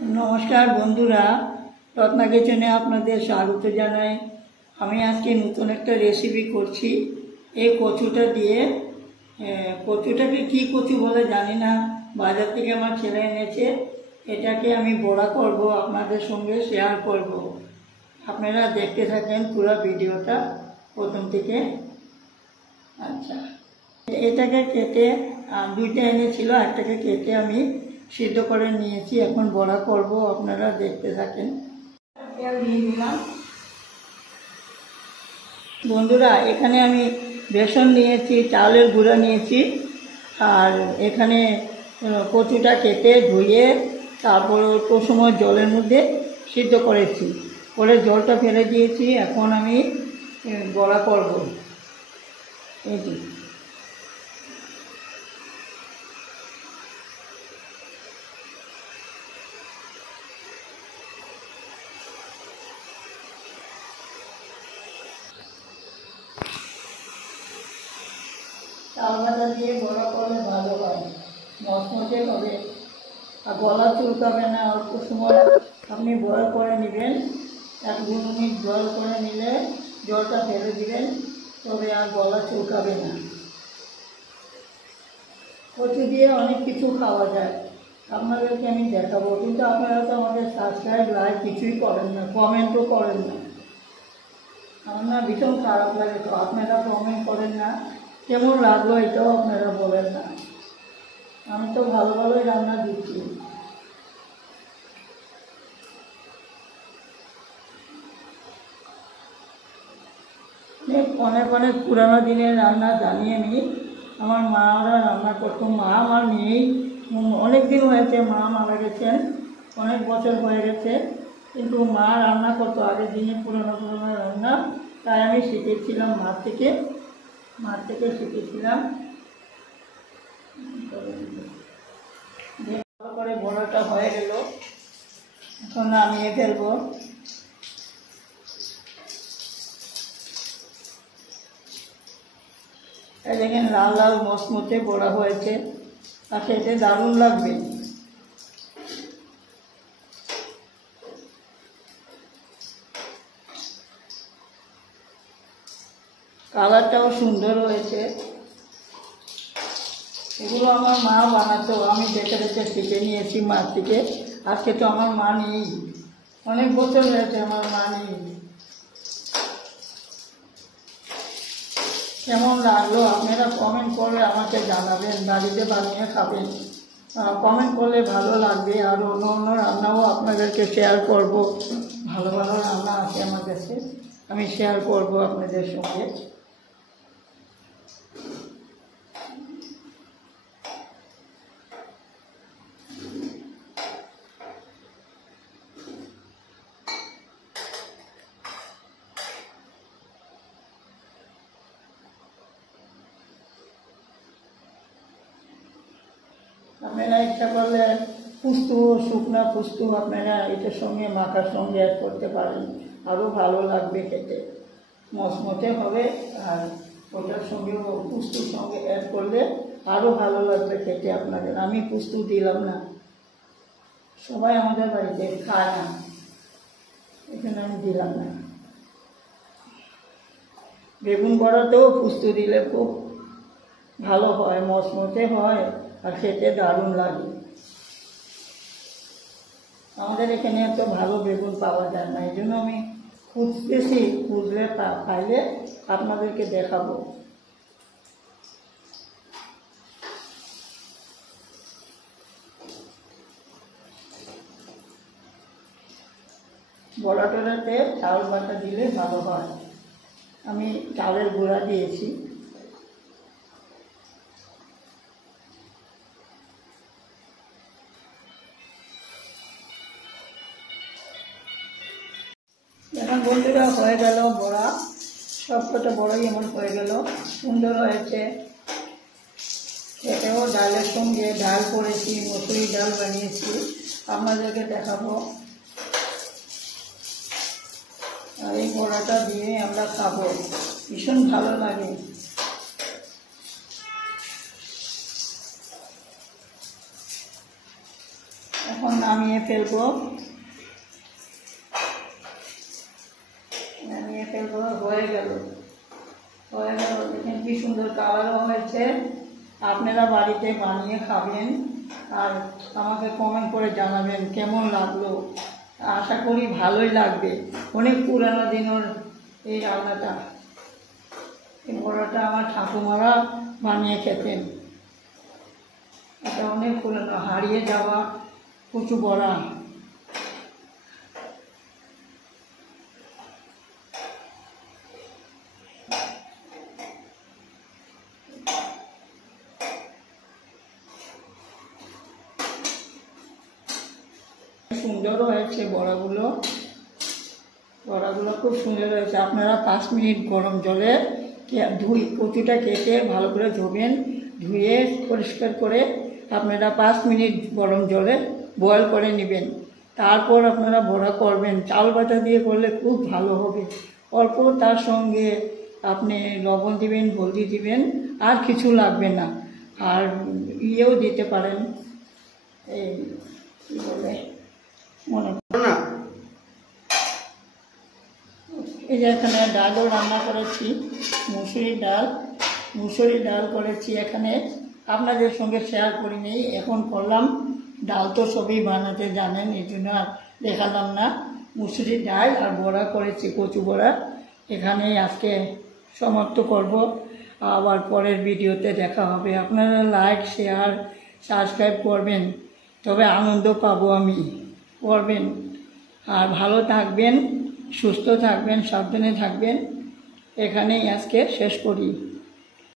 नमस्कार बंधुरा रत्ना किचेने आपनादेर स्वागत जानाई। आमी आज के नतून एक रेसिपि करछि। এই কচুটা দিয়ে কচুটাকে কি কচু বলে জানি না, বাজার থেকে আমার ছেলে এনেছে। এটাকে আমি বড়া করব, আপনাদের সঙ্গে শেয়ার করব। আপনারা দেখতে থাকেন পুরো ভিডিওটা প্রথম থেকে। আচ্ছা, এটাকে কেটে দুইটা এনেছিল, একটাকে কেটে আমি সিদ্ধ করে নিয়েছি। এখন বড়া করব, আপনারা দেখতে থাকেন। তেল দিয়ে দিলাম। বন্ধুরা, এখানে আমি বেসন নিয়েছি, চালের গুঁড়া নিয়েছি, আর এখানে কচুটা কেটে ধুয়ে তারপর একটু সময় জলের মধ্যে সিদ্ধ করেছি, করে জলটা ফেলে দিয়েছি। এখন আমি বড়া করব। এই যে চাল ভাজা দিয়ে বড়া করলে ভালো হয়, মচমচে হবে আর গলা চুলকাবে না। অল্প সময় আপনি বয়েল করে নেবেন, 1-2 মিনিট বয়েল করে নিলে জলটা ফেলে দিবেন, তবে আর গলা চুলকাবে না। কচু দিয়ে অনেক কিছু খাওয়া যায়, আপনাদেরকে আমি দেখাবো। কিন্তু আপনারা তো আমাদের সাবস্ক্রাইব লাইক কিছুই করেন না, কমেন্টও করেন না। আমার না ভীষণ খারাপ লাগে, তো আপনারা কমেন্ট করেন না। কেমন লাগলো এটাও আপনারা বলেন না। আমি তো ভালো ভালোই রান্না দিচ্ছি। অনেক অনেক পুরানো দিনের রান্না জানি আমি। আমার মারা রান্না করতো, মা আমার নেই, অনেক দিন হয়েছে, মা মারা গেছেন, অনেক বছর হয়ে গেছে। কিন্তু মা রান্না করতো আগের দিনে পুরনো পুরনো রান্না, তাই আমি শিখেছিলাম মার থেকে শিখেছিলাম। ভালো করে বড়াটা হয়ে গেল, এখন নামিয়ে ফেলবো। দেখেন লাল লাল মচমচে বড়া হয়েছে, আর খেতে দারুণ লাগবে। কালারটাও সুন্দর হয়েছে। এগুলো আমার মা বানাতো, আমি দেখে দেখে শিখে নিয়েছি মার থেকে। আজকে তো আমার মা নেই, অনেক বছর হয়েছে আমার মা নেই। কেমন লাগলো আপনারা কমেন্ট করে আমাকে জানাবেন, বাড়িতে বানিয়ে খাবেন। কমেন্ট করলে ভালো লাগবে। আর অন্য অন্য রান্নাও আপনাদেরকে শেয়ার করব। ভালো ভালো রান্না আছে আমার কাছে, আমি শেয়ার করব আপনাদের সঙ্গে। আপনারা ইচ্ছা করলে পুস্তু, শুকনা পুস্তু আপনারা এটার সঙ্গে মাখার সঙ্গে অ্যাড করতে পারেন, আরও ভালো লাগবে খেতে, মচমচে হবে। আর ওটার সঙ্গেও পুস্তুর সঙ্গে অ্যাড করলে আরও ভালো লাগবে খেতে আপনাদের। আমি পুস্তু দিলাম না, সবাই আমাদের বাড়িতে খায় না, এখানে আমি দিলাম না। বেগুন বড়াতেও পুস্তু দিলে খুব ভালো হয়, মচমচে হয়, আর খেতে দারুণ লাগে। আমাদের এখানে এত ভালো বেগুন পাওয়া যায় না, এই জন্য আমি খুঁজতেছি, খুঁজলে খাইলে আপনাদেরকে দেখাবো। বড়া টড়াতে চাউল বাটা দিলে ভালো হয়। আমি চালের গুঁড়া দিয়েছি। এখন বন্ধুরা হয়ে গেল বড়া, সবকটা বড়াই এমন হয়ে গেল, সুন্দর হয়েছে। খেতেও ডালের সঙ্গে ডাল করেছি, মসুরি ডাল বানিয়েছি, আপনাদেরকে দেখাবো। আর এই বড়াটা দিয়ে আমরা খাবো, ভীষণ ভালো লাগে। এখন নামিয়ে ফেলবো, হয়ে গেল। দেখেন কি সুন্দর কালারও হয়েছে। আপনারা বাড়িতে বানিয়ে খাবেন আর আমাকে কমেন্ট করে জানাবেন কেমন লাগলো। আশা করি ভালোই লাগবে। অনেক পুরানো দিনের এই রান্নাটা, এই বড়াটা আমার ঠাকুমারা বানিয়ে খেতেন। এটা অনেক পুরানো, হারিয়ে যাওয়া কচু বড়া। সুন্দরও হয়েছে বড়াগুলো খুব সুন্দর হয়েছে। আপনারা 5 মিনিট গরম জলে কচুটা কেটে ভালো করে ধোবেন, ধুয়ে পরিষ্কার করে আপনারা 5 মিনিট গরম জলে বয়েল করে নেবেন। তারপর আপনারা বড়া করবেন। চাল বাটা দিয়ে করলে খুব ভালো হবে। অল্প তার সঙ্গে আপনি লবণ দিবেন, হলদি দিবেন, আর কিছু লাগবে না। আর ইয়েও দিতে পারেন, এই কী বলে মনে না, এই যে এখানে ডালও রান্না করেছি, মুসুরি ডাল করেছি। এখানে আপনাদের সঙ্গে শেয়ার করি নেই, এখন করলাম। ডাল তো সবই বানাতে জানেন, এই জন্য আর দেখালাম না। মুসুরি ডাল আর বড়া করেছি, কচু বড়া। এখানেই আজকে সমাপ্ত করব। আবার পরের ভিডিওতে দেখা হবে। আপনারা লাইক, শেয়ার, সাবস্ক্রাইব করবেন, তবে আনন্দ পাবো আমি। করবেন আর ভালো থাকবেন, সুস্থ থাকবেন, সাবধানে থাকবেন। এখানেই আজকে শেষ করি।